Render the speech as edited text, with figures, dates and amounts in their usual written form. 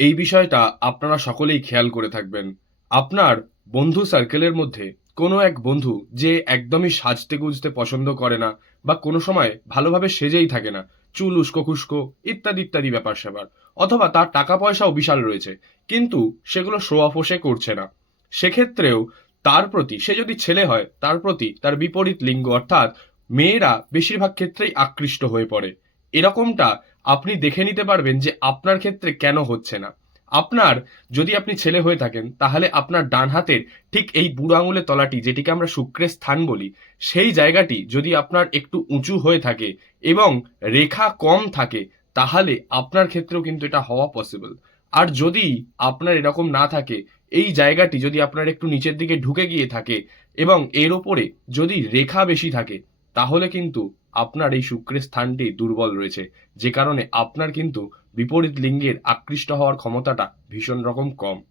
এই বিষয়টা আপনারা সকলেই খেয়াল করে থাকবেন। আপনার বন্ধু সার্কেলের মধ্যে কোনো এক বন্ধু যে একদমই সাজতে-গুজতে পছন্দ করে না বা কোনো সময় ভালোভাবে সেজেই থাকে না। চুল উস্কো-খুস্কো ইত্যাদি, ইত্যাদি ব্যাপার-স্যাপার। অথবা তার টাকা-পয়সাও বিশাল রয়েছে। কিন্তু সেগুলো শো অফ ও সে করছে না। সেক্ষেত্রেও তার প্রতি, সে যদি ছেলে হয়, তার প্রতি তার বিপরীত লিঙ্গ অর্থাৎ মেয়েরা বেশিরভাগ ক্ষেত্রেই আকৃষ্ট হয়ে পড়ে। এরকমটা আপনি দেখে নিতে পারবেন যে আপনার ক্ষেত্রে কেন হচ্ছে না। আপনার, যদি আপনি ছেলে হয়ে থাকেন তাহলে আপনার ডান হাতের ঠিক এই বুড়ো আঙুলের তলাটি, যেটিকে আমরা শুক্রের স্থান বলি, সেই জায়গাটি যদি আপনার একটু উঁচু হয়ে থাকে এবং রেখা কম থাকে, তাহলে আপনার ক্ষেত্রেও কিন্তু এটা হওয়া পসিবল। আর যদি আপনার এরকম না থাকে, এই জায়গাটি যদি আপনার একটু নিচের দিকে ঢুকে গিয়ে থাকে এবং এর ওপরে যদি রেখা বেশি থাকে, তাহলে কিন্তু আপনার এই শুক্রের স্থানটি দুর্বল রয়েছে। যে কারণে আপনার কিন্তু বিপরীত লিঙ্গের আকৃষ্ট হওয়ার ক্ষমতাটা ভীষণ রকম কম।